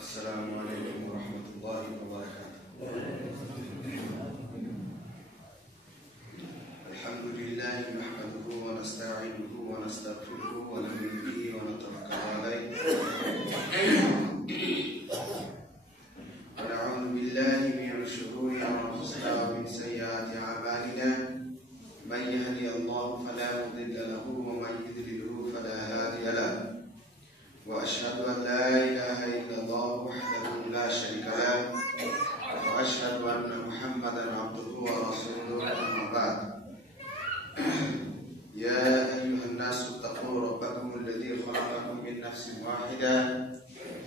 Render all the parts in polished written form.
السلام عليكم ورحمة الله وبركاته. الحمد لله نحمده ونستعينه ونستغفره ونؤمن به ونتوكل عليه ونعوذ بالله من شرور أنفسنا ومن سيئات أعمالنا من يهدي الله فلا مضل له ومن يضلل فلا هادي له وأشهد أن لا إله إلا الله وحده لا شريك له وأشهد أن محمدا عبده ورسوله أما بعد. يا أيها الناس اتقوا ربكم الذي خلقكم من نفس واحدة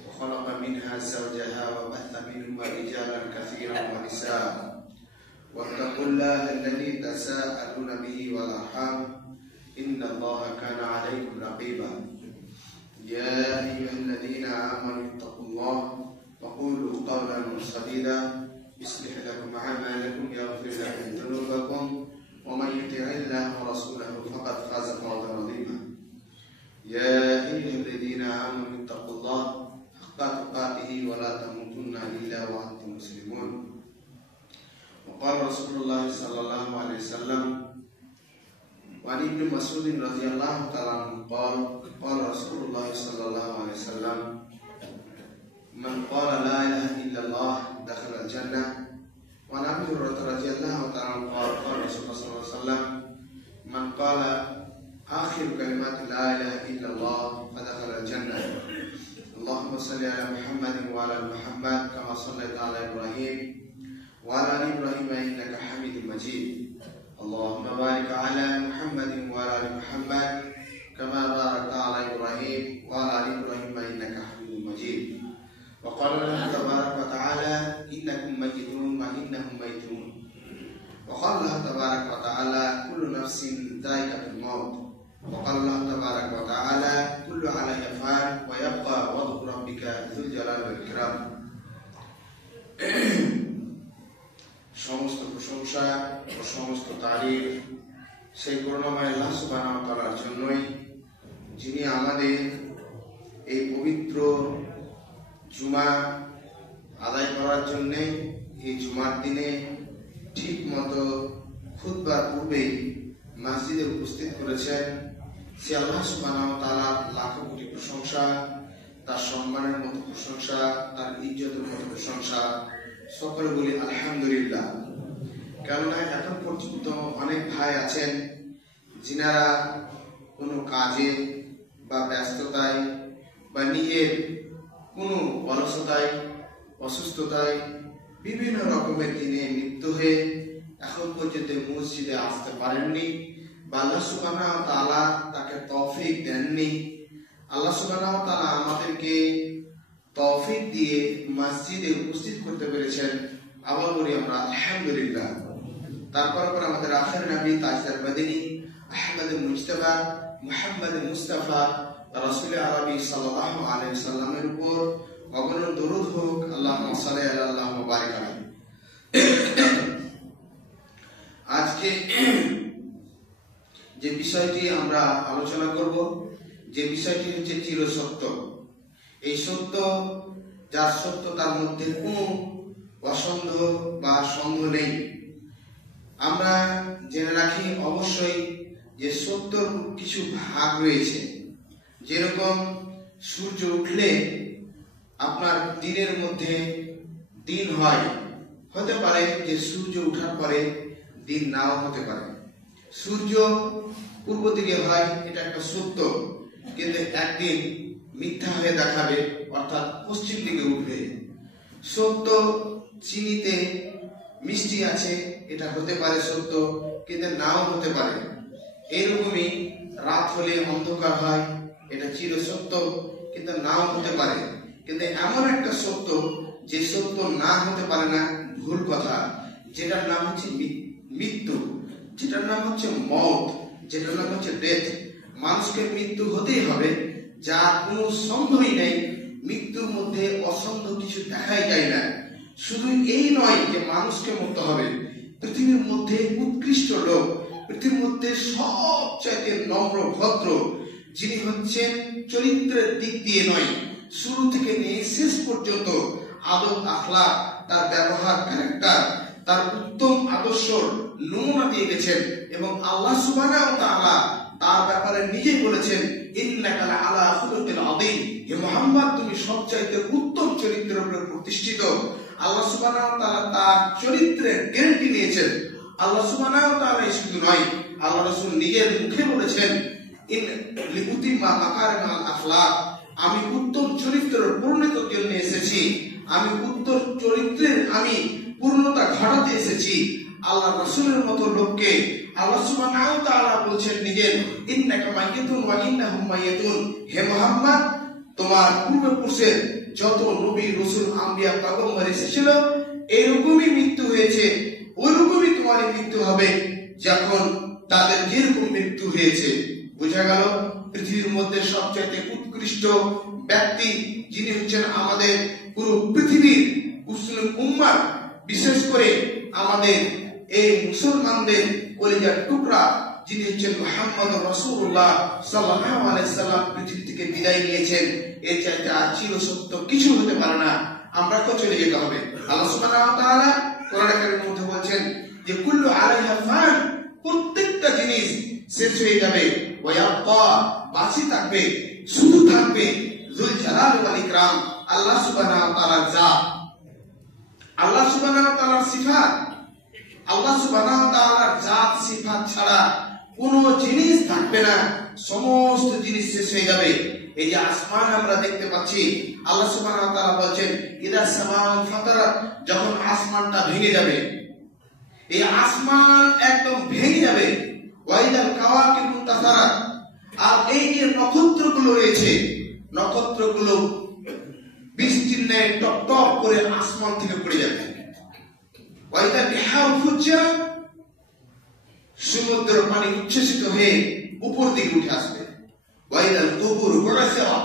وخلق منها زوجها وبث منهما رجالا كثيرا ونساء واتقوا الله الذي تساءلون به والأرحام إن الله كان عليكم رقيبا. يا أيها الذين آمنوا اتقوا الله وقولوا قولا سديدا يصلح لكم أعمالكم يغفر لكم ذنوبكم ومن يطع الله ورسوله فقد فاز فوزا عظيما. يا أيها الذين آمنوا اتقوا الله حق تقاته ولا تموتن إلا وأنتم مسلمون. وقال رسول الله صلى الله عليه وسلم وعن ابن مسعود رضي الله تعالى عنه قال قال رسول الله صلى الله عليه وسلم من قال لا إله إلا الله دخل الجنة. وعن أبي هريرة رضي الله تعالى عنه قال قال رسول الله صلى الله عليه وسلم من قال آخر كلمات لا إله إلا الله فدخل الجنة. اللهم صل على محمد وعلى آل محمد كما صليت على إبراهيم وعلى آل إبراهيم إنك حميد مجيد. اللهم بارك على محمد وعلى آل محمد كما باركت على إبراهيم وعلى آل إبراهيم إنك حميد مجيد. وقال الله تبارك وتعالى إنكم ميتون وإنهم ميتون. وقال الله تبارك وتعالى كل نفس ذائقة الموت. وقال الله تبارك وتعالى كل عليها فان ويبقى وجه ربك ذو الجلال والإكرام. সমস্ত প্রশংসা ও সমস্ত তারিফ সেই করুণাময় আল্লাহ সুবহানাহু ওয়া তাআলার জন্যই, যিনি আমাদের এই পবিত্র জুমা আদায় করার জন্য এই জুমার দিনে ঠিক মতো খুতবার পূর্বেই মসজিদে উপস্থিত করেছেন। সে আল্লাহ সুবহানাহু ওয়া তাআলার লাখো কোটি প্রশংসা, তার সম্মানের মতো প্রশংসা, তার ইজ্জতের মতো প্রশংসা। সকলে বলি আলহামদুলিল্লাহ। কেননা এখন পর্যন্ত অনেক ভাই আছেন যিনারা কোনো কাজে বা ব্যস্ততায় বা নিজের কোনো অলসতায় অসুস্থতায় বিভিন্ন রকমের দিনে মৃত্যু হয়ে এখন পর্যন্ত মসজিদে আসতে পারেননি বা আল্লাহ সুবহানাহু ওয়া তাআলা তাকে তৌফিক দেননি। আল্লাহ সুবহানাহু ওয়া তাআলা আমাদেরকে তৌফিক দিয়ে মসজিদে উপস্থিত করতে পেরেছেন। আবার বলি আমরা আলহামদুলিল্লাহ। তারপর আমাদের আখির নবী তাজদার মদিনী আহমদ মুজতবা মুহাম্মদ মুস্তাফা রাসূল আরবি সাল্লাল্লাহু আলাইহি সাল্লামের উপর অগণন দরুদ হোক। আল্লাহুম্মা সাল্লি আলা আল্লাহুম্মা বারিক আলাইহি। আজকে যে বিষয়টি আমরা আলোচনা করব, যে বিষয়টি হচ্ছে চিরসত্য। এই সত্য, যার সত্য তার মধ্যে কোনো অসন্দেহ বা সন্দেহ নেই। আমরা জেনে রাখি অবশ্যই যে সত্যর কিছু ভাগ রয়েছে। যেরকম সূর্য উঠলে আপনার দিনের মধ্যে দিন হয়, হতে পারে যে সূর্য ওঠার পরে দিন নাও হতে পারে। সূর্য পূর্ব দিকে হয়, এটা একটা সত্য, কিন্তু একদিন মিথ্যা হয়ে দেখাবে, অর্থাৎ পশ্চিম দিকে উঠবে। সত্য চিনিতে মিষ্টি আছে, এটা হতে পারে সত্য, কিন্তু নাও হতে পারে। এইরকমই রাত হলে অন্ধকার হয়, এটা চির সত্য, কিন্তু নাও হতে পারে। কিন্তু এমন একটা সত্য যে সত্য না হতে পারে না, ভুল কথা, যেটার নাম হচ্ছে মৃত্যু, যেটার নাম হচ্ছে মওত, যেটার নাম হচ্ছে ডেথ। মানুষকে মৃত্যু হতেই হবে, যা কোনো সন্দেহই নেই। মৃত্যুর মধ্যে অসন্দেহ কিছু দেখাই যায় না। শুধু এই নয় যে মানুষকে মরতে হবে, পৃথিবীর মধ্যে উৎকৃষ্ট লোক, পৃথিবীর মধ্যে সবচাইতে নম্র ভদ্র, যিনি হচ্ছেন চরিত্রের দিক দিয়ে নয়, শুরু থেকে নিয়ে শেষ পর্যন্ত আদব আখলাক, তার ব্যবহার, ক্যারেক্টার, তার উত্তম আদর্শ নমুনা দিয়ে গেছেন। এবং আল্লাহ সুবহানাহু ওয়া তাআলা তার ব্যাপারে নিজেই বলেছেন, ইন্নাকা লাআলা খুলুকিন আযীম, হে মুহাম্মদ তুমি সবচাইতে উত্তম চরিত্রের উপরে প্রতিষ্ঠিত। আল্লাহ সুবহানাহু ওয়া তাআলা তার চরিত্রের গ্যারান্টি নিয়েছেন। আল্লাহ সুবহানাহু ওয়া তাআলা শুধু নয়, আল্লাহ রাসূল নিজের মুখে বলেছেন, ইন লিউতিমা মাকারিমাল আখলাক, আমি উত্তম চরিত্রের পূর্ণতার জন্য এসেছি, আমি উত্তম চরিত্রের আমি পূর্ণতা ঘটাতে এসেছি। আল্লাহ রাসূলের মতো লোককে আল্লাহ সুবহানাহু ওয়া তাআলা বলছেন নিজের, ইন্নাকা মাইয়াতুন ওয়া ইন্নাহুম মাইয়াতুন, হে মুহাম্মদ তোমার পূর্বপুরুষের যত নবী, রাসূল, আম্বিয়া, পয়গম্বর এসেছিল এরকমই মৃত্যু হয়েছে, ওইরকমই তোমার মৃত্যু হবে যখন তাদের যেরকম মৃত্যু হয়েছে। বোঝা গেল পৃথিবীর মধ্যে সবচেয়ে উৎকৃষ্ট ব্যক্তি যিনি হচ্ছেন আমাদের পুরো পৃথিবীর মুসলিম উম্মাহ, বিশেষ করে আমাদের এই মুসলমানদের কলিজার টুকরা যিনি হচ্ছেন মুহাম্মদ রাসূলুল্লাহ সাল্লাল্লাহু আলাইহি সাল্লাম পৃথিবী থেকে বিদায় নিয়েছেন। এর চাইতে আর চিরসত্য কিছু হতে পারে না, আমরা তো চলে যেতে হবে। আল্লাহ সুবহানাহু ওয়া তাআলা কোরআনের মধ্যে বলছেন যে কুল্লু আলাইহা ফান, প্রত্যেকটা জিনিস শেষ হয়ে যাবে, ওয়া ইয়াবকা বাকি থাকবে, শুধু থাকবে যুল জালাল ওয়াল ইকরাম, আল্লাহ সুবহানাহু ওয়া তাআলার জাত, আল্লাহ সুবহানাহু ওয়া তাআলার সিফাত। আল্লাহ সুবহানাহু ওয়া তাআলার জাত সিফাত ছাড়া কোনো জিনিস থাকবে না, সমস্ত জিনিস শেষ হয়ে যাবে। এই যে আসমান আমরা দেখতে পাচ্ছি, আল্লাহ সুবহানাহু ওয়া তাআলা বলেন ইদা সামাউ ফাতারাত, যখন আসমানটা ভেঙে যাবে, এই আসমান একদম ভেঙে যাবে। ওয়াইদাল কাওয়াকিবু তাসারাত, আর এই যে নক্ষত্রগুলো রয়েছে, নক্ষত্রগুলো বৃষ্টির ন্যায় টপ টপ করে আসমান থেকে পড়ে যাবে। ওয়াইদা বিহার ফুজ্জারাত, সমুদ্র পানি উচ্ছ্বসিত হয়ে উপর দিকে উঠে আসবে। ওয়াইদাল কুবুর বুরাসাত,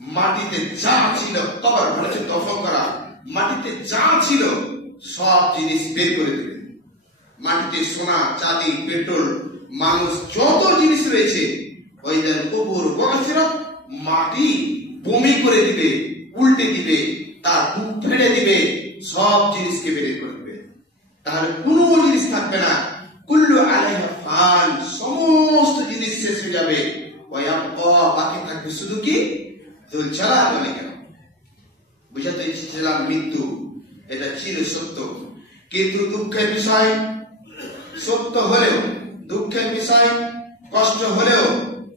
মাটিতে যা ছিল, কবর মানে দফন করা, মাটিতে যা ছিল সব জিনিস বের করে দেবে। মাটিতে সোনা, চাঁদি, পেট্রোল, মানুষ, যত জিনিস রয়েছে, ওয়াইদাল কুবুর বুরাসাত, মাটি বমি করে দিবে, উল্টে দিবে, তার বুক ফেড়ে দিবে, সব জিনিসকে বের করে দিবে। তাহলে কোনো জিনিস থাকবে না। কুল্লু আলাইহা ফান, সমস্ত জিনিস শেষ হয়ে যাবে। ওয়ায়াবকা, বাকি থাকবে শুধু কি যুল জালাল ওয়াল ইকরাম। বুঝাতে চেয়েছিলাম মৃত্যু এটা চির সত্য, কিন্তু দুঃখের বিষয়, সত্য হলেও দুঃখের বিষয়, কষ্ট হলেও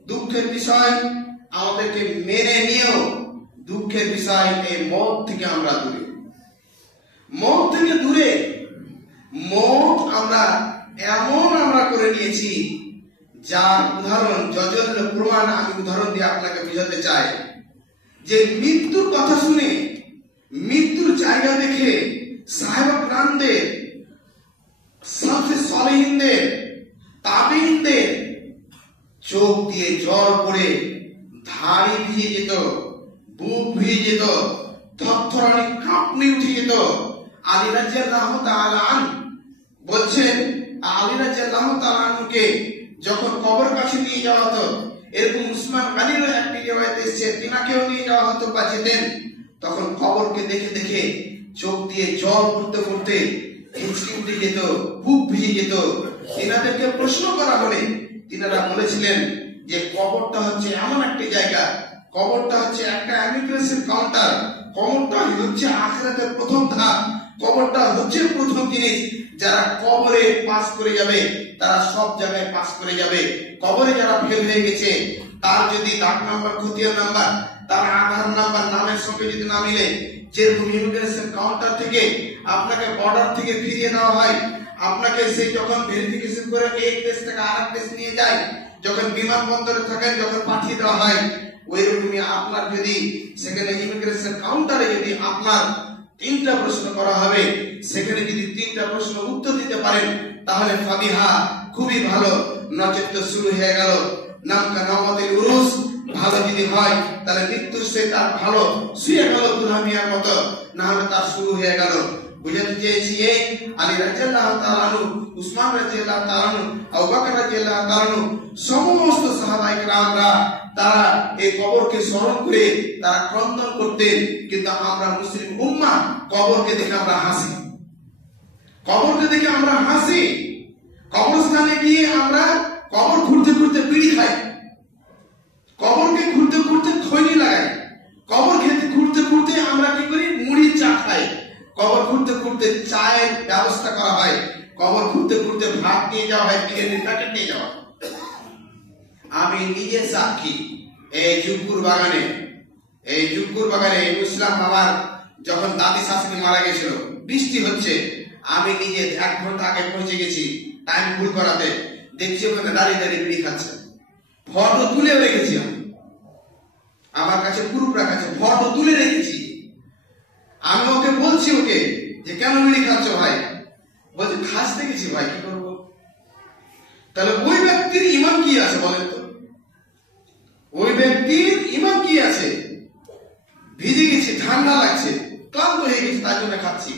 দুঃখের বিষয়, আমাদেরকে মেনে নিয়েও দুঃখের বিষয়, এই মত থেকে আমরা দূরে, মত থেকে দূরে। মত আমরা এমন আমরা করে নিয়েছি, যার উদাহরণ জজল প্রমাণ আমি উদাহরণ দিয়ে আপনাকে বোঝাতে চাই, যে মৃত্যুর কথা শুনে, মৃত্যুর জায়গা দেখে সাহাবায়ে-কেরামদের, সালফে সালেহিনদের, তাবেঈনদের চোখ দিয়ে জল পড়ে ধাড়ি ভিজে যেত, বুক ভিজে যেত, থরথরানি কাঁপনি উঠে যেত। আলী রাদিয়াল্লাহু তাআলা আনহু বলছেন, আলী রাদিয়াল্লাহু তাআলা আনহুকে যখন কবর কাছে নিয়ে যাওয়া হতো, এরকম উসমান গনির একটি রিওয়ায়াতে এসেছে তিনাকেও নিয়ে যাওয়া হতো বা যেতেন, তখন কবরকে দেখে দেখে চোখ দিয়ে জল পড়তে পড়তে হিচকি উঠে যেত, বুক ভিজে যেত। তিনাদেরকে প্রশ্ন করা হলে তিনারা বলেছিলেন যে কবরটা হচ্ছে এমন একটি জায়গা, কবরটা হচ্ছে একটা ইমিগ্রেশন কাউন্টার, কবরটা হচ্ছে আখিরাতের প্রথম ধাপ, কবরটা হচ্ছে প্রথম জিনিস। যারা কবরে পাস করে যাবে তারা সব জায়গায় পাস করে যাবে। কবরে যারা ফেল হয়ে গেছে, তার যদি ডাক নাম্বার, খতিয়ান নাম্বার, তার আধার নাম্বার নামের সঙ্গে যদি না মিলে, যেরকম ইমিগ্রেশন কাউন্টার থেকে আপনাকে বর্ডার থেকে ফিরিয়ে দেওয়া হয়, আপনাকে সেই যখন ভেরিফিকেশন করে এক দেশ থেকে আরেক দেশ নিয়ে যায়, যখন বিমানবন্দরে থাকেন যখন পাঠিয়ে দেওয়া হয়, ওইরকমই আপনার যদি সেখানে ইমিগ্রেশন কাউন্টারে যদি আপনার 3টা প্রশ্ন করা হবে, সেখানে যদি 3টা প্রশ্ন উত্তর দিতে পারেন তাহলে ফাবিহা, খুবই ভালো, নচেত শুরু হয়ে গেল নামকা নামাতিল উরুস। ভালো যদি হয় তাহলে মৃত্যু সে তার ভালো শুয়ে গেল দুলহামিয়ার মতো, না হলে তার শুরু হয়ে গেল। বুঝাতে চেয়েছি এই আলী রাদিয়াল্লাহু তাআলা আনহু, উসমান রাদিয়াল্লাহু তাআলা আনহু, আবু বকর রাদিয়াল্লাহু তাআলা আনহু, সমস্ত সাহাবায়ে কেরামরা তারা এই কবরকে স্মরণ করে তারা ক্রন্দন করতেন। কিন্তু আমরা মুসলিম উম্মাহ কবরকে দেখে আমরা হাসি, কবরকে দেখে আমরা হাসি। কবরস্থানে গিয়ে আমরা কবর ঘুরতে ঘুরতে বিড়ি খাই, কবরকে ঘুরতে ঘুরতে খৈনি লাগাই, কবর খেতে ঘুরতে ঘুরতে আমরা কি করি, মুড়ি চা খাই। কবর ঘুরতে ঘুরতে চায়ের ব্যবস্থা করা হয়, কবর ঘুরতে ঘুরতে ভাত নিয়ে যাওয়া হয়, বিরিয়ানির প্যাকেট নিয়ে যাওয়া। আমি নিজে সাক্ষী, এই জুকুর বাগানে ইসলাম আমার যখন দাদি শাশুড়ি মারা গেছিল, বৃষ্টি হচ্ছে, আমি নিজে 1 ঘন্টা আগে পৌঁছে গেছি টাইম ভুল করাতে, দেখছি ওখানে দাঁড়িয়ে দাঁড়িয়ে বিড়ি খাচ্ছে। ফটো তুলে রেখেছি, আমার কাছে প্রুফ রাখা আছে, ফটো তুলে রেখেছি। আমি ওকে বলছি যে কেন বিড়ি খাচ্ছ ভাই? বলছে খাসতে গেছি ভাই, কি করবো? তাহলে ওই ব্যক্তির ঈমান কি আছে বলেন তো? ওই ব্যক্তির ঈমান কি আছে? ভিজে গেছি, ঠান্ডা লাগছে, ক্লান্ত হয়ে গেছে, তার জন্য খাচ্ছি।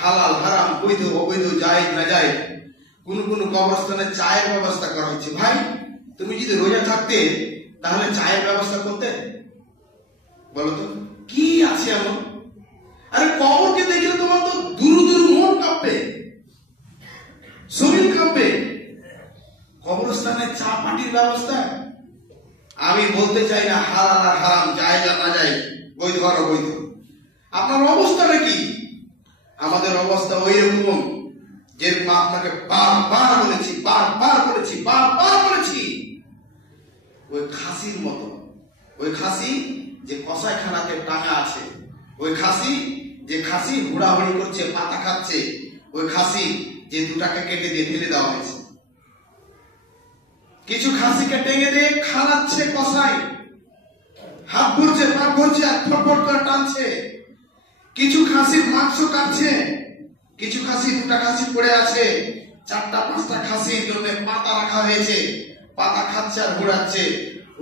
হালাল হারাম, বৈধ অবৈধ, জায়েজ না জায়েজ, কোন কোন কবরস্থানে চায়ের ব্যবস্থা করা হচ্ছে। ভাই তুমি যদি রোজা থাকতে তাহলে চায়ের ব্যবস্থা করতে? বলতো কি আছে এমন? আরে কবরকে দেখলে তোমার তো দুরু দুরু মন কাঁপবে, শরীর কাঁপবে। কবরস্থানে চা পাটির ব্যবস্থা। আমি বলতে চাই না হালাল আর হারাম, জায়েজ আর না জায়েজ, বৈধ আর অবৈধ। আপনার অবস্থাটা কি? আমাদের অবস্থা ওই রকম যে আপনাকে বারবার বলেছি, ওই খাসির মতো, ওই খাসি যে কসাইখানাতে টাঙা আছে, ওই খাসি যে খাসি হুড়াহুড়ি করছে, পাতা খাচ্ছে, ওই খাসি যে 2 টাকা কেটে দিয়ে ফেলে দেওয়া হয়েছে। কিছু খাসিকে টেঙে দিয়ে খাওয়াচ্ছে কসাই, হাত ভরছে, পা ভরছে, আর ফটফট করে টানছে। কিছু খাসির মাংস কাটছে, কিছু খাসি 2টা খাসি পড়ে আছে, 4টা 5টা খাসির জন্য পাতা রাখা হয়েছে, পাতা খাচ্ছে আর ঘোরাচ্ছে।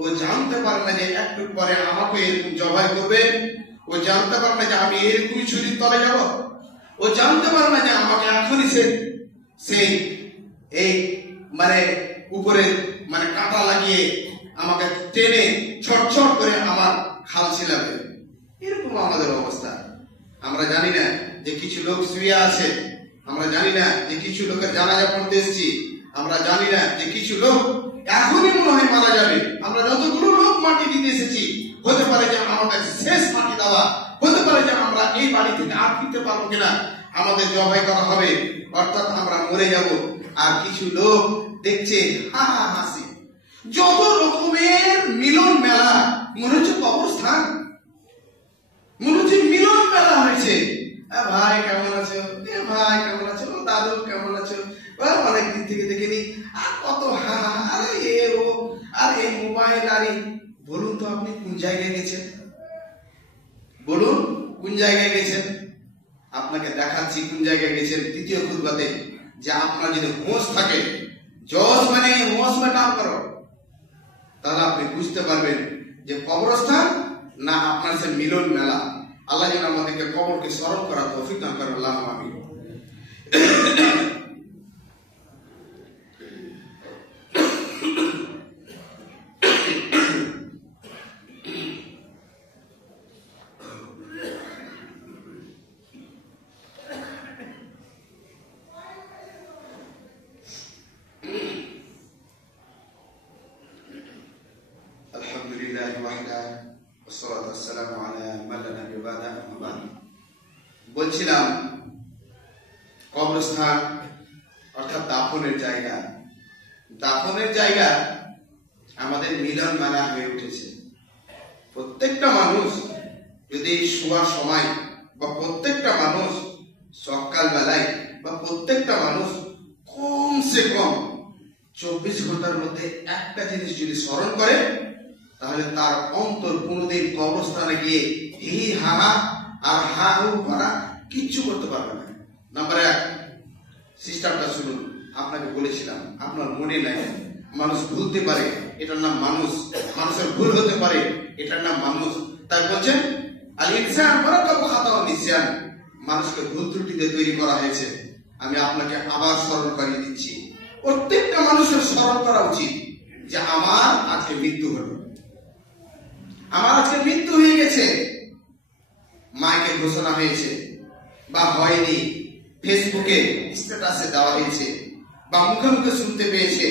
ও জানতে পারে না যে একটু পরে আমাকে এরকম জবাই করবে, ও জানতে পারে না যে আমি এরকমই ছুরির তলে যাব, ও জানতে পারে না যে আমাকে এখনই সেই এই উপরে কাঁটা লাগিয়ে আমাকে টেনে ছটছট করে আমার খাল ছিলাবে। এরকম আমাদের অবস্থা। আমরা জানি না যে কিছু লোক শুয়ে আছে, আমরা জানি না যে কিছু লোকের জানাজা পড়তে এসেছি, আমরা জানি না যে কিছু লোক এখনই মনে হয় মারা যাবে। আমরা যতগুলো লোক মাটি দিতে এসেছি, হতে পারে যে আমার কাছে শেষ মাটি দেওয়া, হতে পারে যে আমরা এই বাড়ি থেকে আর ফিরতে পারবো কিনা, আমাদের জবাই করা হবে, অর্থাৎ আমরা মরে যাব। আর কিছু লোক দেখছে হাসি, যত রকমের মিলন মেলা, মনে হচ্ছে কবরস্থান, মনে হচ্ছে মিলন মেলা হয়েছে। ভাই কেমন আছো? ভাই কেমন আছো? দাদু কেমন আছো? অনেকদিন থেকে দেখিনি, আর কত আরে এ ও, আর এই মোবাইল, আরে বলুন তো আপনি কোন জায়গায় গেছেন? বলুন কোন জায়গায় গেছেন? আপনাকে দেখাচ্ছি কোন জায়গায় গেছেন তৃতীয় খুতবাতে, যে আপনার যদি হোশ থাকে, জজ হোশ না করো, তাহলে আপনি বুঝতে পারবেন যে কবরস্থান না আপনার সে মিলন মেলা। আল্লাহ যেন আমাদেরকে কবরকে স্মরণ করা তৌফিক দান করেন, আল্লাহুম্মা আমিন। বলছিলাম কবরস্থান অর্থাৎ দাফনের জায়গা, দাফনের জায়গা আমাদের মিলন মেলা হয়ে উঠেছে। প্রত্যেকটা মানুষ যদি শোয়ার সময়, বা প্রত্যেকটা মানুষ সকাল বেলায়, বা প্রত্যেকটা মানুষ কমসে কম 24 ঘন্টার মধ্যে একটা জিনিস যদি স্মরণ করে, তাহলে তার অন্তর কোনোদিন কবরস্থানে গিয়ে হি হাহা আর হা হু করা কিচ্ছু করতে পারবে না। নাম্বার 1, সিস্টেমটা শুনুন। আপনাকে বলেছিলাম আপনার মনে নাই, মানুষ ভুলতে পারে, এটার নাম মানুষ, মানুষের ভুল হতে পারে, এটার নাম মানুষ। তাই বলছেন আল ইনসান মারাকাবু খাতা ওয়া নিসয়ান, মানুষকে ভুল ত্রুটিতে তৈরি করা হয়েছে। আমি আপনাকে আবার স্মরণ করিয়ে দিচ্ছি, প্রত্যেকটা মানুষের স্মরণ করা উচিত যে আমার আজকে মৃত্যু হলো, আমার আজকে মৃত্যু হয়ে গেছে। মাইকে ঘোষণা হয়েছে বা হয়নি, ফেসবুকে স্ট্যাটাসে দেওয়া হয়েছে বা মুখে মুখে শুনতে পেয়েছে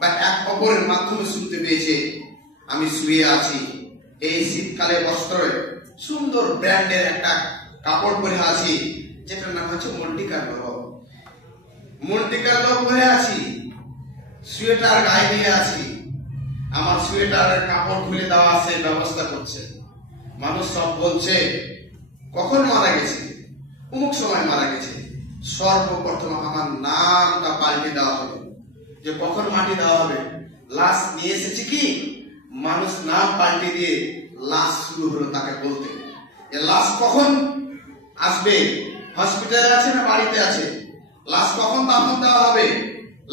বা এক অপরের মাধ্যমে শুনতে পেয়েছে, আমি শুয়ে আছি, এই শীতকালে বস্ত্রে সুন্দর ব্র্যান্ডের একটা কাপড় পরে আছি, যেটার নাম হচ্ছে মন্টিকার্লো। মন্টিকার্লো পরে আছি, সোয়েটার গায়ে দিয়ে আছি, আমার সোয়েটারের কাপড় খুলে দেওয়া আছে, ব্যবস্থা করছে। মানুষ সব বলছে কখন মারা গেছে, অমুক সময় মারা গেছে। সর্বপ্রথম আমার নামটা পাল্টে দেওয়া হবে, যে কখন মাটি দেওয়া হবে। লাশ নিয়ে এসেছে কি, মানুষ নাম পাল্টে দিয়ে লাশ শুরু হলো তাকে বলতে, যে লাশ কখন আসবে, হসপিটালে আছে না বাড়িতে আছে, লাশ কখন দাফন দেওয়া হবে,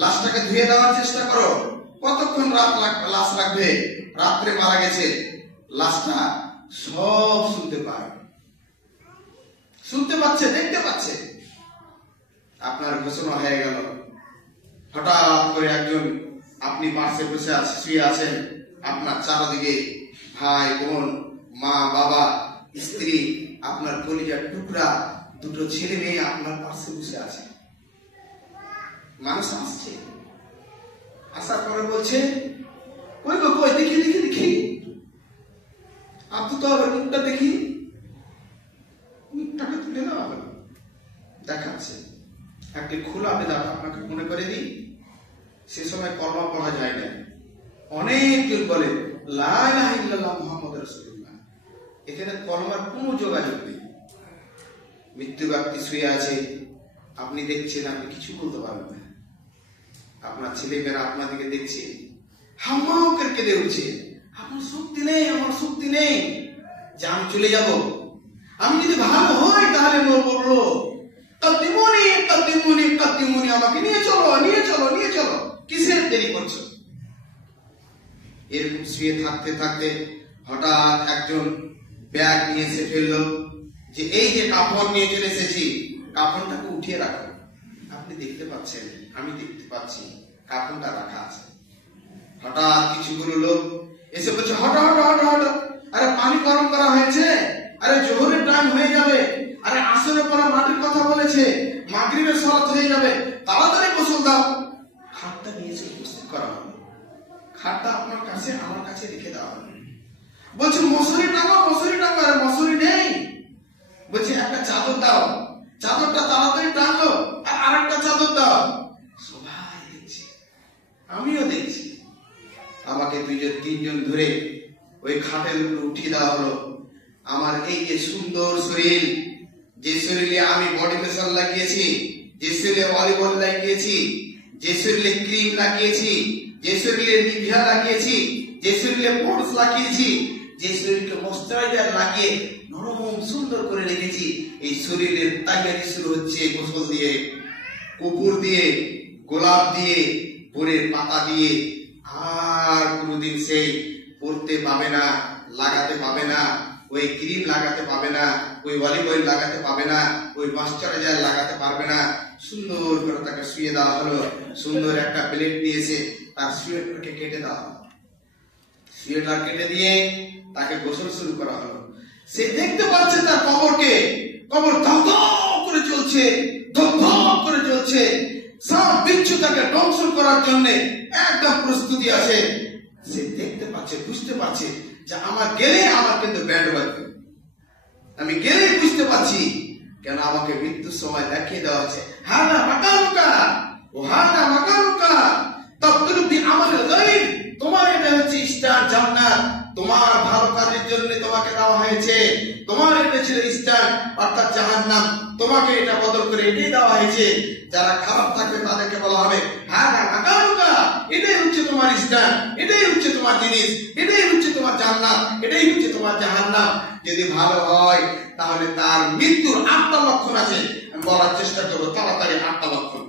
লাশটাকে ধুয়ে দেওয়ার চেষ্টা করো, কতক্ষণ লাশ রাখবে, রাত্রে মারা গেছে, লাশটা সব শুনতে পায়, শুনতে পাচ্ছে, দেখতে পাচ্ছে। আপনার ঘোষণা হয়ে গেল, হঠাৎ করে একজন, আপনি পাশে বসে শুয়ে আছেন, আপনার চারদিকে ভাই বোন, মা বাবা, স্ত্রী, আপনার কলিজার টুকরা, দুটো ছেলে মেয়ে আপনার পাশে বসে আছে। মানুষ আসছে, আসার পরে বলছে কই গো কই, দেখি দেখি দেখি, আপনি তো আবার মুখটা দেখি, মুখটাকে তুলে নেওয়া হলো, দেখাচ্ছে। একটি খোলা বেদাত আপনাকে মনে করে দিই, সে সময় কলমা পড়া যায় না, অনেকজন বলে লা ইলাহা ইল্লাল্লাহ মুহাম্মদ রাসূলুল্লাহ, এখানে কলমার কোনো যোগাযোগ নেই। মৃত্যু ব্যক্তি শুয়ে আছে, আপনি দেখছেন, আপনি কিছু বলতে পারবেন না। আপনার ছেলেমেয়েরা আপনার দিকে দেখছে, হাম্মাও করে কেঁদে উঠছে, আপনার শক্তি নেই, আমার শক্তি নেই যে আমি চলে যাব, আমি যদি ভালো হই তাহলে বলবো কাদ্দিমুনি কাদ্দিমুনি কাদ্দিমুনি, আমাকে নিয়ে চলো নিয়ে চলো নিয়ে চলো, কিসের দেরি করছো। এরকম শুয়ে থাকতে থাকতে হঠাৎ একজন ব্যাগ নিয়ে এসে ফেললো, যে এই যে কাপড় নিয়ে চলে এসেছি, কাপড়টাকে উঠিয়ে রাখো। আপনি দেখতে পাচ্ছেন, আমি দেখতে পাচ্ছি, কাপড়টা রাখা আছে। হঠাৎ কিছুগুলো লোক এসে বলছে হটো হটো হটো হটো, আরে পানি গরম করা হয়েছে, আরে জোহরের টাইম হয়ে যাবে, আরে আসরের পরে মাটির কথা বলেছে, মাগরিবের সালাত হয়ে যাবে, তাড়াতাড়ি গোসল দাও। খাটটা নিয়ে এসে উপস্থিত করা হলো, খাটটা আপনার কাছে আমার কাছে রেখে দেওয়া হলো। বলছে মশারি টাঙো, মশারি টাঙো, আরে মশারি নেই। বলছে একটা চাদর দাও, চাদরটা তাড়াতাড়ি টাঙো, আর আরেকটা চাদর দাও। সবাই দেখছে, আমিও দেখছি। আমাকে দুইজন তিনজন ধরে ওই খাটের উপরে উঠিয়ে দেওয়া হলো। আমার এই যে সুন্দর শরীর, যে শরীরে আমি বডি লোশন লাগিয়েছি, যে শরীরে অলিভ অয়েল লাগিয়েছি, যে শরীরে ক্রিম লাগিয়েছি, যে শরীরে নিভিয়া লাগিয়েছি, যে শরীরে পন্ডস লাগিয়েছি, যে শরীরকে ময়েশ্চারাইজার লাগিয়ে নরম সুন্দর করে রেখেছি, এই শরীরের তাইয়ারি শুরু হচ্ছে গোসল দিয়ে, কপুর দিয়ে, গোলাপ দিয়ে, বোরের পাতা দিয়ে। আর কোনদিন সেই পড়তে পাবে না, লাগাতে পাবে না, ওই ক্রিম লাগাতে পাবে না, ওই অলিভ অয়েল লাগাতে পাবে না, ওই ময়েশ্চারাইজার লাগাতে পারবে না। সুন্দর করে তাকে শুয়ে দেওয়া হলো, সুন্দর একটা প্লেট দিয়েছে, তার সোয়েটারকে কেটে দেওয়া হলো, সোয়েটার কেটে দিয়ে তাকে গোসল শুরু করা হলো। সে দেখতে পাচ্ছে তার কবরকে, কবর ধপ করে চলছে, ধপ করে চলছে, সব বিচ্ছু তাকে ধ্বংস করার জন্য একদম প্রস্তুতি আছে। সে দেখতে পাচ্ছে, বুঝতে পারছে যে আমার গেলে আমার কিন্তু ব্যান্ড বাজবে, আমি গেলে বুঝতে পারছি কেন আমাকে মৃত্যুর সময় দেখিয়ে দেওয়া হচ্ছে, হাদা মাকানুকা ও হাদা মাকানুকা তাবতুলু বিআমালিল গায়ব, তোমার এটা হচ্ছে স্টার জান্নাত, তোমার ভালো কাজের জন্য তোমাকে দেওয়া হয়েছে, তোমার এটা ছিল স্টার অর্থাৎ জাহান্নাম, তোমাকে এটা বদল করে এটাই দেওয়া হয়েছে। যারা খারাপ থাকবে তাদেরকে বলা হবে হাদা মাকানুকা, এটাই হচ্ছে তোমার স্টার, এটাই হচ্ছে তোমার জিনিস, এটাই হচ্ছে তোমার জান্নাত, এটাই হচ্ছে তোমার জাহান্নাম। যদি ভালো হয় তাহলে তার মৃত্যুর 8টা লক্ষণ আছে, আমি বলার চেষ্টা করবো তাড়াতাড়ি। 8টা লক্ষণ,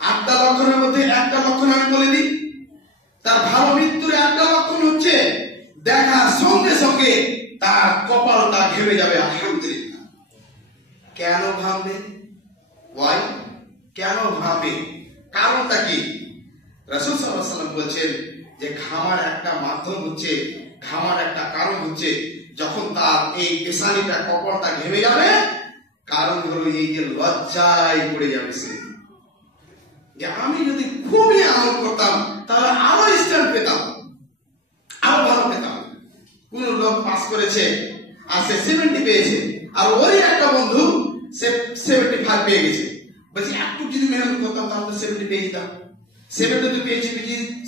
8টা লক্ষণের মধ্যে একটা লক্ষণ আমি বলে দিই। তার ভালো মৃত্যুর একটা লক্ষণ হচ্ছে দেখার সঙ্গে সঙ্গে তার কপালটা ঘেমে যাবে। আলহামদুলিল্লাহ। কেন ঘামবে? ওয়াই? কেন ঘামবে? কারণটা কি? রাসূল সাল্লাল্লাহু আলাইহি ওয়াসাল্লাম বলছেন যে ঘামার একটা মাধ্যম হচ্ছে, ঘামার একটা কারণ হচ্ছে যখন তার এই পেশানিটা কপালটা ঘেমে যাবে, কারণ হলো এই যে লজ্জায় পড়ে যাবে সে, যে আমি যদি খুবই আমল করতাম তাহলে আরো স্ট্যান্ড পেতাম, আরো ভালো পেতাম। কোন লোক পাস করেছে আর সে 70 পেয়েছে, আর ওরই একটা বন্ধু সে 75 পেয়ে গেছে, বলছি একটু যদি মেহনত করতাম তাহলে 70 পেয়ে যেতাম, 72 পেয়েছি,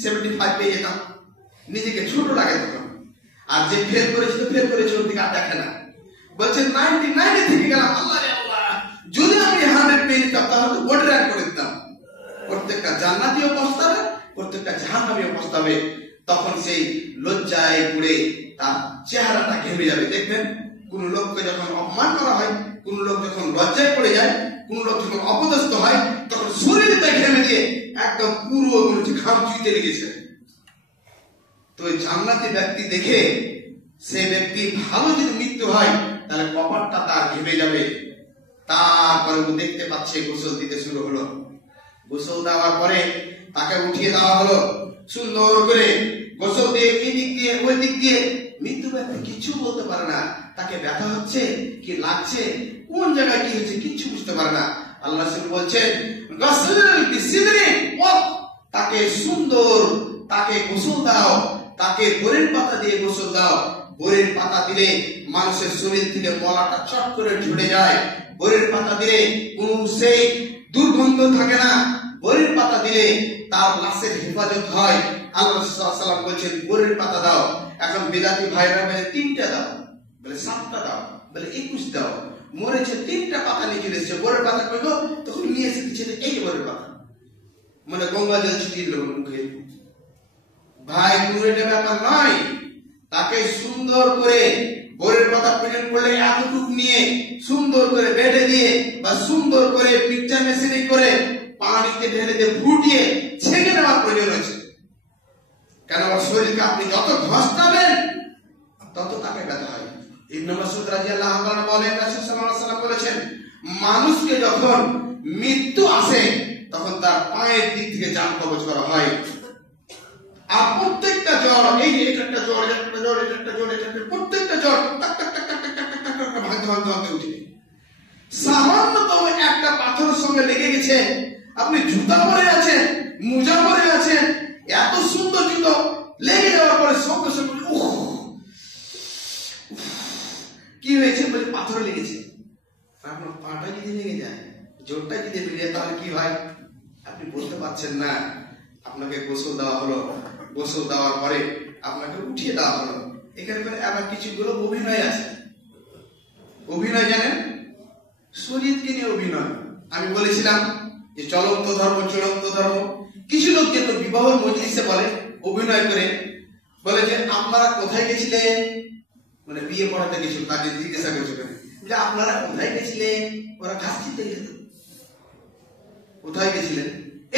75 পেয়ে যেতাম। নিজেকে ছোট লাগে তখন। আর যে ফেল করেছে তো ফেল করেছে, ওর দিকে আর দেখে না, বলছে 99 থেকে গেলাম, আল্লাহ রে আল্লাহ, যদি আমি 100 পেয়ে যেতাম তাহলে তো বোর্ড র্যাঙ্ক করে দিতাম। প্রত্যেকটা জান্নাতীয় পস্তাবে, প্রত্যেকটা জাহান্নামীও পস্তাবে। তখন সেই লজ্জায় পড়ে তার চেহারাটা ঘেমে যাবে। দেখবেন কোন লোককে যখন অপমান করা হয়, কোন লোক যখন লজ্জায় পড়ে যায়, কোন লোক যখন অপদস্থ হয়, তখন শরীরটা ঘেমে দিয়ে একদম পুরো ঘাম চুইতে লেগেছে। তো জান্নাতি ব্যক্তি দেখে সে ব্যক্তি ভালো যদি মৃত্যু হয় তাহলে কপালটা তার ঘেমে যাবে। তারপরে ও দেখতে পাচ্ছে গোসল দিতে শুরু হলো। গোসল দেওয়ার পরে তাকে উঠিয়ে দেওয়া হলো সুন্দর করে, গোসল দিয়ে এই দিক দিয়ে ওই দিক দিয়ে। মৃত্যু ব্যক্তি কিছু বলতে পারে না, তাকে ব্যথা হচ্ছে কি লাগছে, কোন জায়গায় কি হচ্ছে কিছু বুঝতে পারে না। আল্লাহ রাসূল বলছেন গাসল বিসিদরিন, তাকে সুন্দর, তাকে গোসল দাও, তাকে বরের পাতা দিয়ে গোসল দাও। বরের পাতা দিলে মানুষের শরীর থেকে মলাটা চট করে ঝরে যায়। বরের পাতা দিলে কোন সেই দুর্গন্ধ থাকে না। বরের পাতা দিলে তার লাশের হেফাজত হয়। আল্লাহ রাসূল সাল্লাল্লাহু আলাইহি ওয়াসাল্লাম বলেছেন বরের পাতা দাও। এখন বেদাতি ভাইরা বলে 3টা দাও, বলে 7টা দাও, বলে 21 দাও। মরেছে 3টা পাতা নিয়ে চলে এসেছে, বরের পাতা কই গো? তখন নিয়ে এসে দিচ্ছে এই বরের পাতা, মানে গঙ্গা জল ছিটিয়ে দিল মুখে। ভাই পুরো এটা ব্যাপার নয়। তাকে সুন্দর করে বরের পাতা প্রেজেন্ট করলে এতটুকু নিয়ে সুন্দর করে বেঁধে দিয়ে বা সুন্দর করে পিকচার মেশিনে করে পানিতে ঢেলে দিয়ে ফুটিয়ে ছেঁকে নেওয়ার প্রয়োজন আছে। কেন আমার শরীরকে আপনি যত ঘষাবেন তত তাকে ব্যথা হয়। ইবনে মাসউদ রাদিয়াল্লাহু তাআলা বলেন রাসূল সাল্লাল্লাহু আলাইহি ওয়াসাল্লাম বলেছেন মানুষকে যখন মৃত্যু আসে তখন তার পায়ের দিক থেকে জান কবজ করা হয়। আর প্রত্যেকটা জ্বর, এই যে একটা জ্বর, একটা জ্বর, একটা জ্বর, একটা প্রত্যেকটা জ্বর টাক টাক টাক টাক টাক টাক টাক টাক ভাঙতে ভাঙতে ভাঙতে উঠে। সামান্যতম একটা পাথরের সঙ্গে লেগে গেছে, আপনি জুতা পরে আছেন, মোজা পরে আছেন, এত সুন্দর জুতো লেগে যাওয়ার পরে সঙ্গে সঙ্গে কি হয়েছে বলে পাথরে লেগেছে। আপনার পাটা যদি লেগে যায়, জোরটা যদি বেরিয়ে যায় তাহলে কি হয় আপনি বলতে পারছেন না। আপনাকে গোসল দেওয়া হলো, গোসল দেওয়ার পরে আপনাকে উঠিয়ে দেওয়া হলো। এখানে করে আবার কিছুগুলো অভিনয় আছে। অভিনয় জানেন, শরীরকে নিয়ে অভিনয়। আমি বলেছিলাম যে চলন্ত ধর্ম, চূড়ান্ত ধর্ম। কিছু লোক যেন বিবাহ মজলিসে বলে, অভিনয় করে বলে যে আপনারা কোথায় গেছিলেন, মানে বিয়ে পড়াতে গেছিল, তাকে জিজ্ঞাসা করছিলেন যে আপনারা কোথায় গেছিলেন, ওরা ঘাস চিনতে গেছিল, কোথায় গেছিলেন।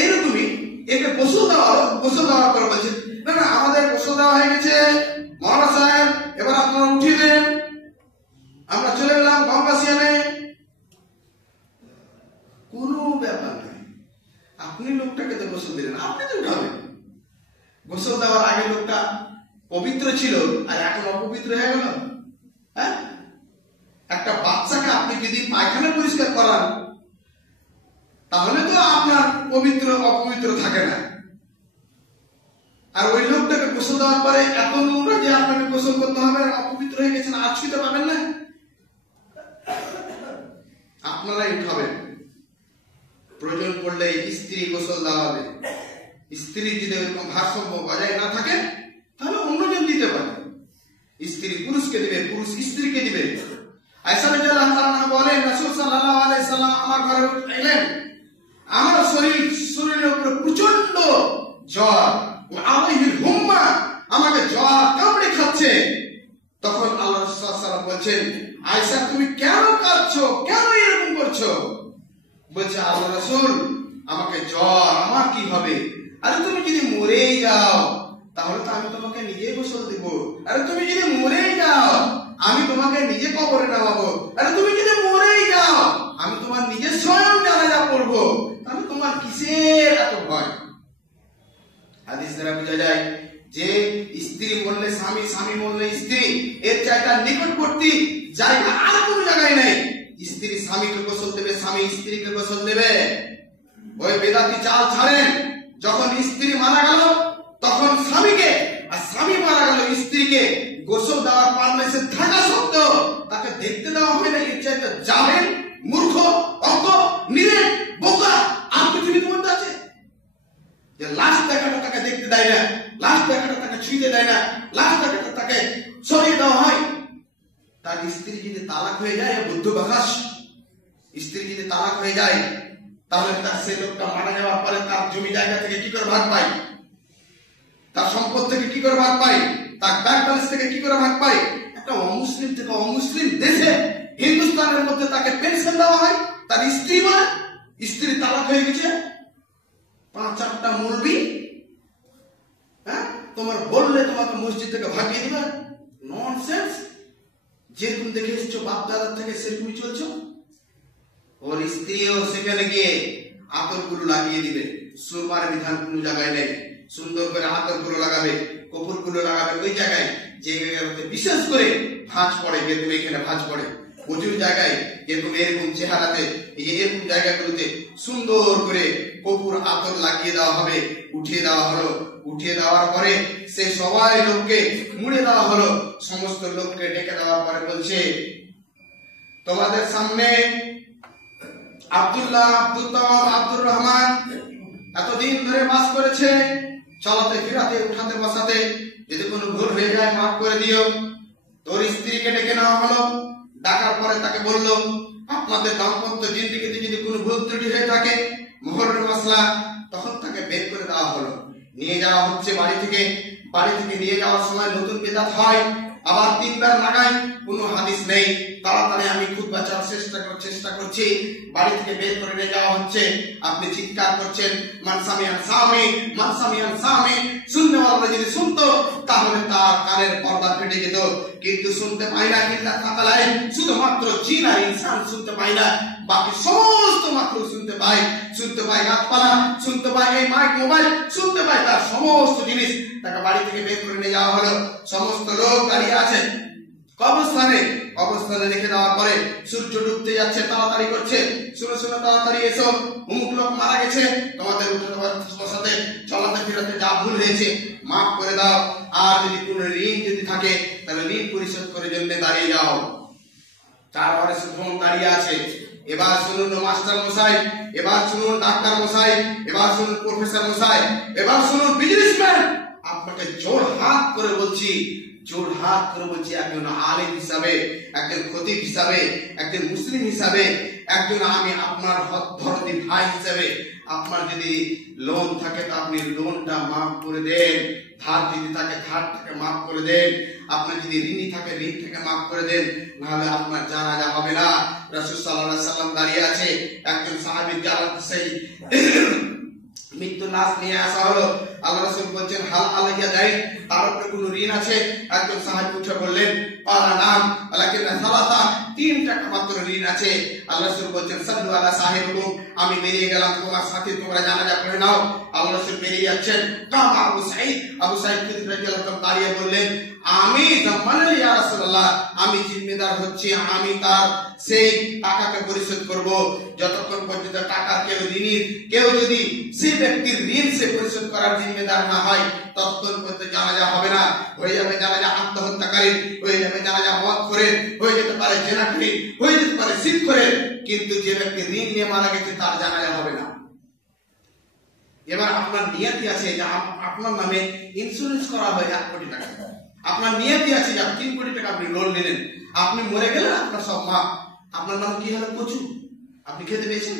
এইরকমই একে গোসল দেওয়ার পরে বলছে না না আমাদের গোসল দেওয়া হয়ে গেছে মৌলানা সাহেব, এবার আপনারা উঠিয়ে দেন, আমরা চলে গেলাম গঙ্গাসিয়ানে। কোনো ব্যাপার নাই, আপনি লোকটাকে তো গোসল দিলেন, আপনি তো উঠাবেন। গোসল দেওয়ার আগে লোকটা পবিত্র ছিল আর এখন অপবিত্র হয়ে গেল। হ্যাঁ, একটা বাচ্চাকে আপনি যদি পায়খানা পরিষ্কার করান তাহলে তো আপনার পবিত্র অপবিত্র থাকে না। আর ওই লোকটাকে গোসল দেওয়ার পরে এত নোংরা যে আপনাকে গোসল করতে হবে, অপবিত্র হয়ে গেছেন, আর ছুঁতে পাবেন না, আপনারাই উঠাবেন। প্রয়োজন পড়লে স্ত্রী গোসল দেওয়া হবে। স্ত্রী যদি ওরকম ভারসাম্য বজায় না থাকে তাহলে অন্যজন দিতে পারে। স্ত্রী পুরুষকে দিবে, পুরুষ স্ত্রীকে দিবে। আয়েশা রাদিয়াল্লাহু তাআলা বলেন রাসূল সাল্লাল্লাহু আলাইহি সাল্লাম আমার ঘরে এলেন, আমার শরীরের উপরে প্রচন্ড জ্বর, আলাইহিল হুম্মা, আমাকে জ্বর কামড়ে খাচ্ছে। তখন আল্লাহ রাসূল সাল্লাল্লাহু আলাইহি ওয়াসাল্লাম বলেন আয়েশা তুমি কেন কাঁদছো, কেন এরকম করছো? বলছে আল্লাহ রাসূল আমাকে জ্বর, আমার কি হবে? আরে তুমি যদি মরেই যাও তাহলে তো আমি তোমাকে নিজে গোসল দিব। আরে তুমি যদি মরেই যাও আমি তোমাকে নিজে কবরে নামাবো। আরে তুমি যদি মরেই যাও আমি তোমার নিজে স্বয়ং জানাজা পড়বো। তাহলে তোমার কিসের এত ভয়? হাদিস দ্বারা বোঝা যায় যে স্ত্রী মরলে স্বামী, স্বামী মরলে স্ত্রী, এর চাইটা নিকটবর্তী জায়গা আর কোনো জায়গায় নেই। স্ত্রী স্বামীকে গোসল দেবে, স্বামী স্ত্রীকে গোসল দেবে। ওই বেদাতি চাল ছাড়েন, যখন স্ত্রী মারা গেল তখন স্বামীকে, আর স্বামী মারা গেল স্ত্রীকে গোসল দেওয়ার পারমিশন থাকা সত্ত্বেও তাকে দেখতে দেওয়া হয় না। এর চাইতে জাহেল, মূর্খ, অজ্ঞ, নিরেট, বোকা আর পৃথিবীর মধ্যে আছে? যে লাশ দেখাটা তাকে দেখতে দেয় না, লাশ দেখাটা তাকে ছুঁতে দেয় না, লাশ দেখাটা তাকে সরিয়ে দেওয়া হয়। তার স্ত্রী যদি তালাক হয়ে যায়, বুদ্ধ বাকাস, স্ত্রী যদি তালাক হয়ে যায় তাহলে তার সে লোকটা মারা যাওয়ার পরে তার জমি জায়গা থেকে কি করে ভাগ পায়? তার সম্পদ থেকে কি করে ভাগ পায়? তার ব্যাংক ব্যালেন্স থেকে কি করে ভাগ পায়? একটা অমুসলিম থেকে অমুসলিম দেশে, হিন্দুস্তানের মধ্যে তাকে পেনশন দেওয়া হয়। তার স্ত্রী মানে, স্ত্রী তালাক হয়ে গেছে, 5-4টা মৌলবি তোমার বললে তোমাকে মসজিদ থেকে ভাগিয়ে দিবে। ননসেন্স। যেরকম দেখে এসছো বাপ দাদার থেকে সেরকমই চলছো। ওর স্ত্রীও সেখানে গিয়ে আতরগুলো লাগিয়ে দিবে। সুরমার বিধান কোন জায়গায় নেই। সুন্দর করে আতরগুলো লাগাবে, কপুরগুলো লাগাবে ওই জায়গায় যে জায়গাতে বিশেষ করে ভাঁজ পড়ে, যেরকম এখানে ভাঁজ পড়ে। প্রচুর জায়গায় যেরকম এরকম চেহারাতে, এই যে এরকম জায়গাগুলোতে সুন্দর করে কপুর আতর লাগিয়ে দেওয়া হবে। উঠিয়ে দেওয়া হলো, উঠিয়ে দেওয়ার পরে সে সবাই লোককে মুড়ে দেওয়া হলো। সমস্ত লোককে ডেকে দেওয়ার পরে বলছে, তোমাদের সামনে আব্দুল্লাহ, আব্দুর রহমান এতদিন ধরে বাস করেছে, চলাতে ফিরাতে উঠাতে বসাতে, যদি কোনো ভুল হয়ে যায় মাফ করে দিও। তোর স্ত্রীকে ডেকে নেওয়া হলো। ডাকার পরে তাকে বললো, আপনাদের দাম্পত্য জিন্দেগিতে যদি কোনো ভুল ত্রুটি হয়ে থাকে, মোহরের মশলা, তখন তাকে বের করে দেওয়া হলো। নিয়ে যাওয়া হচ্ছে বাড়ি থেকে। বাড়ি থেকে নিয়ে যাওয়ার সময় নতুন বেদাত হয়, আবার 3বার লাগাই, কোনো হাদিস নেই। তাড়াতাড়ি আমি খুব বাঁচার চেষ্টা করছি। বাড়ি থেকে বের করে নিয়ে যাওয়া হচ্ছে। আপনি চিৎকার করছেন, মানসামিয়ান সামি, মানসামিয়ান সামি। শুননেওয়ালা যদি শুনতো তাহলে তার কানের পর্দা ফেটে যেত, কিন্তু শুনতে পাই না। কিল্লা তাকালাই, শুধুমাত্র জিন আর ইনসান শুনতে পাই না, বাকি সমস্ত মাত্র শুনতে পাই। শুনতে পাই গাছপালা, শুনতে পাই এই মাইক মোবাইল, শুনতে পাই তার সমস্ত জিনিস। তাকে বাড়ি থেকে বের করে নিয়ে যাওয়া হলো। সমস্ত লোক দাঁড়িয়ে আছে অবস্থানে রেখে দেওয়ার পরে সূর্য ডুবতে যাচ্ছে, তাড়াতাড়ি করছে, শুনে শুনে তাড়াতাড়ি এসো, অমুক লোক মারা গেছে, তোমাদের উঠে বসাতে চলাতে ফিরাতে যা ভুল হয়েছে মাফ করে দাও। আর যদি কোনো ঋণ যদি থাকে তাহলে ঋণ পরিশোধ করে জন্য দাঁড়িয়ে যাও। তারপরে শুধু দাঁড়িয়ে আছে। এবার শুনুন মাস্টার মশাই, এবার শুনুন ডাক্তার মশাই, এবার শুনুন প্রফেসর মশাই, এবার শুনুন বিজনেসম্যান। আপনাকে জোর হাত করে বলছি, একজন আলেম হিসাবে, একজন খতিব হিসাবে, একজন মুসলিম হিসাবে, একজন আমি আপনার ধরনী ভাই হিসাবে, আপনার যদি লোন থাকে তো আপনি লোনটা মাফ করে দেন। ধার যদি থাকে ধারটাকে মাফ করে দেন। আপনার যদি ঋণী থাকে ঋণটাকে মাফ করে দেন, নাহলে আপনার জানাজা হবে না। রাসূল সাল্লাল্লাহু আলাইহি সাল্লাম দাঁড়িয়ে আছে। একজন সাহাবীর জানাজা সেই মৃত্যু লাশ নিয়ে আসা হলো। আল্লাহ রাসূল বলছেন, হাল আলাইয়া দাইন, তার উপরে কোনো ঋণ আছে? একজন সাহাবী উঠে বললেন, পারা নাম ওয়ালাকিন সালাতা, 3 টাকা মাত্র ঋণ আছে। আল্লাহ রাসূল বলছেন, সাল্লু আলা সাহিবিকুম, আমি বেরিয়ে গেলাম, তোমার সাথে তোমরা জানাজা পড়ে নাও। আল্লাহ রাসূল বেরিয়ে যাচ্ছেন। কাম আবু সাঈদ রাদিয়াল্লাহু তাআলা দাঁড়িয়ে বললেন, আমি জামানাল ইয়া রাসূলুল্লাহ, আমি জিম্মেদার হচ্ছি, আমি তার সেই টাকাকে পরিশোধ করব। যতক্ষণ পর্যন্ত টাকা কেউ যদি সেই ব্যক্তির ঋণ সে পরিশোধ করার জিম্মেদার না হয়, ততক্ষণ পর্যন্ত জানাজা হবে না। হয়ে যাবে জানাজা আত্মহত্যাকারী, হয়ে যাবে জানাজা মদ করে, হয়ে যেতে পারে জেনাকারী, হয়ে যেতে পারে সিদ করে, কিন্তু যে ব্যক্তি ঋণ নিয়ে মারা গেছে তার জানাজা হবে না। এবার আপনার নিয়তি আছে যে আপনার নামে ইন্স্যুরেন্স করা হয় 1 কোটি টাকা। আপনার নিয়তি আছে যে 3 কোটি টাকা আপনি লোন নিলেন, আপনি মরে গেলেন, আপনার সব মাপ। আপনার নাম কি হলো? কচু। আপনি খেতে পেয়েছেন?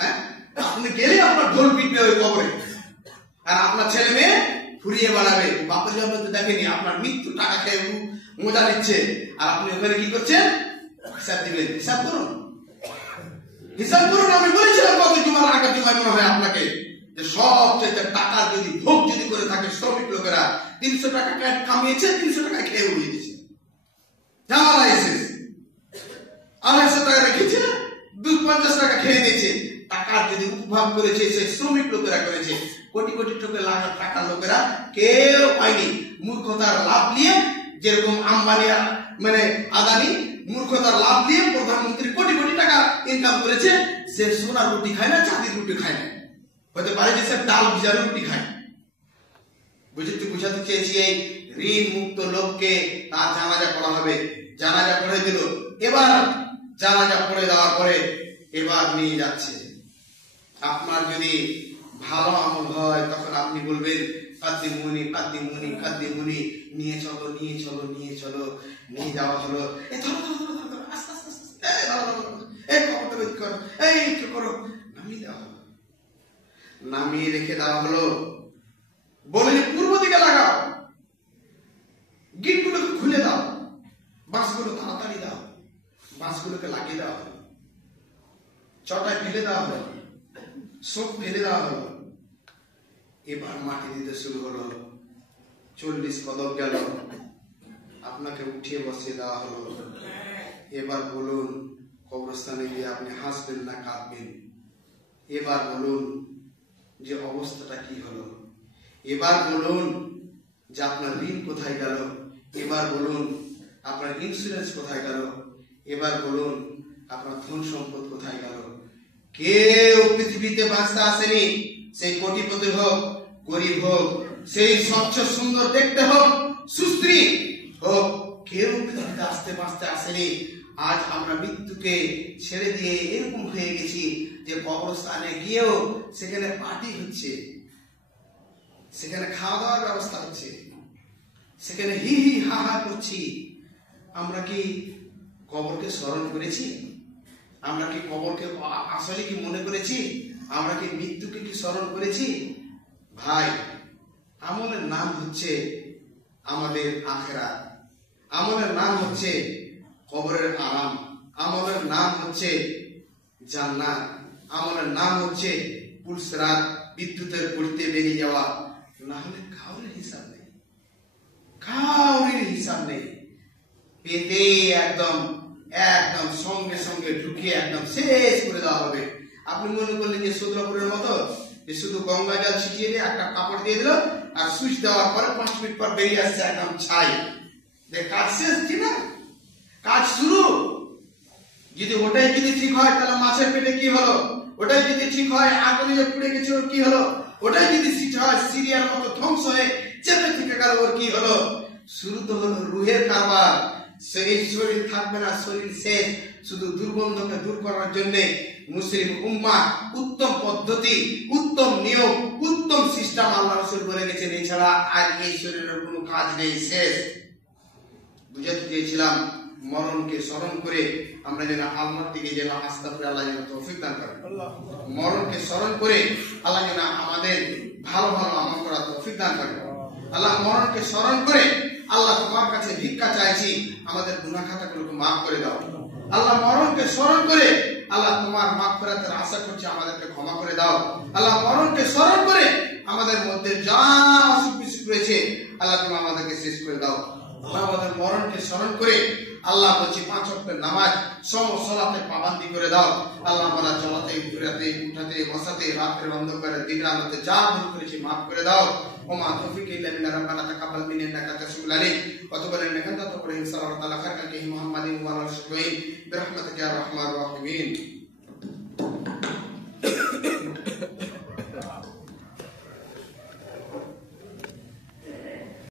হ্যাঁ, আপনি গেলে আপনার ঢোল পিটবে ওই কবরে, আর আপনার ছেলে মেয়ে ফুরিয়ে বেড়াবে। বাপের জন্ম তো দেখেনি, আপনার মৃত্যু টাকা খেয়ে মজা নিচ্ছে, আর আপনি ওখানে কি করছেন? হিসাব দিবেন। হিসাব করুন। আমি বলেছিলাম কত জুমার আগে জুমায় মনে হয় আপনাকে, যে সবচেয়ে টাকার যদি ভোগ যদি করে থাকে শ্রমিক লোকেরা 300 টাকা কামিয়েছে, 300 টাকা খেয়ে উড়িয়ে দিচ্ছে, ঝামেলা এসেছে। 250 টাকা রেখেছে, 250 টাকা খেয়ে নিয়েছে। টাকার যদি উপভোগ করেছে সে শ্রমিক লোকেরা করেছে, কোটি কোটি টাকার লোকেরা কেউ পায়নি। মূর্খতার লাভ নিয়ে যেরকম আম্বানি মানে আদানি মূর্খতার লাভ দিয়ে প্রধানমন্ত্রী কোটি কোটি টাকা ইনকাম করেছে, সে সোনার রুটি খায় না, চাঁদির রুটি খায় না, হতে পারে যে সে ডাল ভিজানো রুটি খায়। বুঝাতে চেয়েছি এই ঋণ মুক্ত লোককে তার জানাজা পড়া হবে। জানাজা পড়ে দিল, এবার জানাজা পড়ে দেওয়ার পরে এবার নিয়ে যাচ্ছে। আপনার যদি ভালো আমল হয় তখন আপনি বলবেন কাদ্দিমুনি কাদ্দিমুনি কাদ্দিমুনি, নিয়ে চলো নিয়ে চলো নিয়ে চলো। নিয়ে যাওয়া হলো, নামিয়ে দেওয়া হলো, নামিয়ে রেখে দেওয়া হলো। বলে যে পূর্ব দিকে লাগাও, গিটগুলোকে খুলে দাও, বাঁশগুলো তাড়াতাড়ি দাও। বাঁশগুলোকে লাগিয়ে দেওয়া হলো, চটায় ফেলে দেওয়া হলো, সব ফেলে দেওয়া হলো। এবার মাটি দিতে শুরু হলো। 40 কদম গেল, আপনাকে উঠিয়ে বসিয়ে দেওয়া হলো। এবার বলুন কবরস্থানে গিয়ে আপনি হাসবেন না কাঁদবেন? এবার বলুন যে অবস্থাটা কি হলো? এবার বলুন যে আপনার ঋণ কোথায় গেল? এবার বলুন আপনার ইন্স্যুরেন্স কোথায় গেল? এবার বলুন আপনার ধন সম্পদ কোথায় গেল? কেউ পৃথিবীতে বাঁচতে আসেনি, সেই কোটিপতি হোক গরিব হোক, সেই স্বচ্ছ সুন্দর দেখতে হোক সুস্ত্রী হোক, কেউ পৃথিবীতে বাঁচতে আসেনি। আজ আমরা মৃত্যুকে ছেড়ে দিয়ে এরকম হয়ে গেছি যে কবরস্থানে গিয়েও সেখানে পার্টি হচ্ছে, সেখানে খাওয়া দাওয়ার ব্যবস্থা হচ্ছে, সেখানে হি হি হা হা করছি। আমরা কি কবরকে স্মরণ করেছি? আমরা কি কবরকে আসলে কি মনে করেছি? আমরা কি মৃত্যুকে কি স্মরণ করেছি? ভাই, আমলের নাম হচ্ছে আমাদের আখিরাত, আমলের নাম হচ্ছে কবরের আরাম, আমলের নাম হচ্ছে জান্নাত, আমলের নাম হচ্ছে পুলসরাত, বিদ্যুতের পড়তে বেরিয়ে যাওয়া। না হলে কাউরের হিসাব নেই, কাউরের হিসাব নেই। পেতে একদম একদম সঙ্গে সঙ্গে ঢুকিয়ে একদম শেষ করে দেওয়া হবে। আপনি মনে করলেন যে সূত্রপুরের মতো যে শুধু গঙ্গা জল ছিটিয়ে দিয়ে একটা কাপড় দিয়ে দিল আর সুইচ দেওয়ার পরে 5 মিনিট পর বেরিয়ে আসছে একদম ছাই, কাজ শেষ কি না? কাজ শুরু। যদি ওটাই যদি ঠিক হয় তাহলে মাছের পেটে কি হলো? ওটাই যদি ঠিক হয় আগুনে যে পুড়ে গেছে ওর কি হলো? ওটাই যদি ঠিক হয় সিরিয়ার মতো ধ্বংস হয়ে চেপে থেকে গেল ওর কি হলো? শুরু তো হলো রুহের কারবার। সেই শরীর থাকবে না, শরীর শেষ। শুধু দুর্গন্ধকে দূর করার জন্য মুসলিম উম্মাহ উত্তম পদ্ধতি, উত্তম নিয়ম, উত্তম সিস্টেম আল্লাহ রাসূল বলে গেছেন। এছাড়া আর এই শরীরের কোনো কাজ নেই, শেষ। বুঝাতে চেয়েছিলাম মরণকে স্মরণ করে আমরা যেন আল্লাহর দিকে যেন আস্থা করে আল্লাহ যেন তৌফিক দান করেন। মরণকে স্মরণ করে আল্লাহ যেন আমাদের ভালো ভালো আমল করার তৌফিক দান করেন। আল্লাহ মরণকে স্মরণ করে আল্লাহ তোমার কাছে ভিক্ষা চাইছি, আমাদের গুনাহ খাতাগুলোকে মাফ করে দাও। আল্লাহ মরণকে স্মরণ করে আল্লাহ তোমার মাগফিরাতের আশা করছি, আমাদেরকে ক্ষমা করে দাও। আল্লাহ মরণকে স্মরণ করে আমাদের মধ্যে যা অসুখ বিসুখ রয়েছে আল্লাহ তুমি আমাদেরকে শেষ করে দাও। আমাদের মরণকে স্মরণ করে আল্লাহ বলছি 5 ওয়াক্তের নামাজ সমসলাতে পাবন্দি করে দাও। আল্লাহ আমরা চলাতে ঘুরাতে উঠাতে বসাতে রাতের অন্ধকারে দিন আলোতে যা ভুল করেছি মাফ করে দাও। ওমা তৌফিক ইল্লা বিল্লাহ, রব্বানা তাকাব্বাল মিন্না ইন্নাকা আনতাস সামিউল আলিম ওয়া তুব আলাইনা ইন্নাকা আনতাত তাওয়াবুর রহিম। সাল্লাল্লাহু আলা খায়রিল খালকি মুহাম্মাদিন ওয়া আলা আলিহি ওয়া সাহবিহি বিরহমাতিকা ইয়া আরহামার রাহিমিন।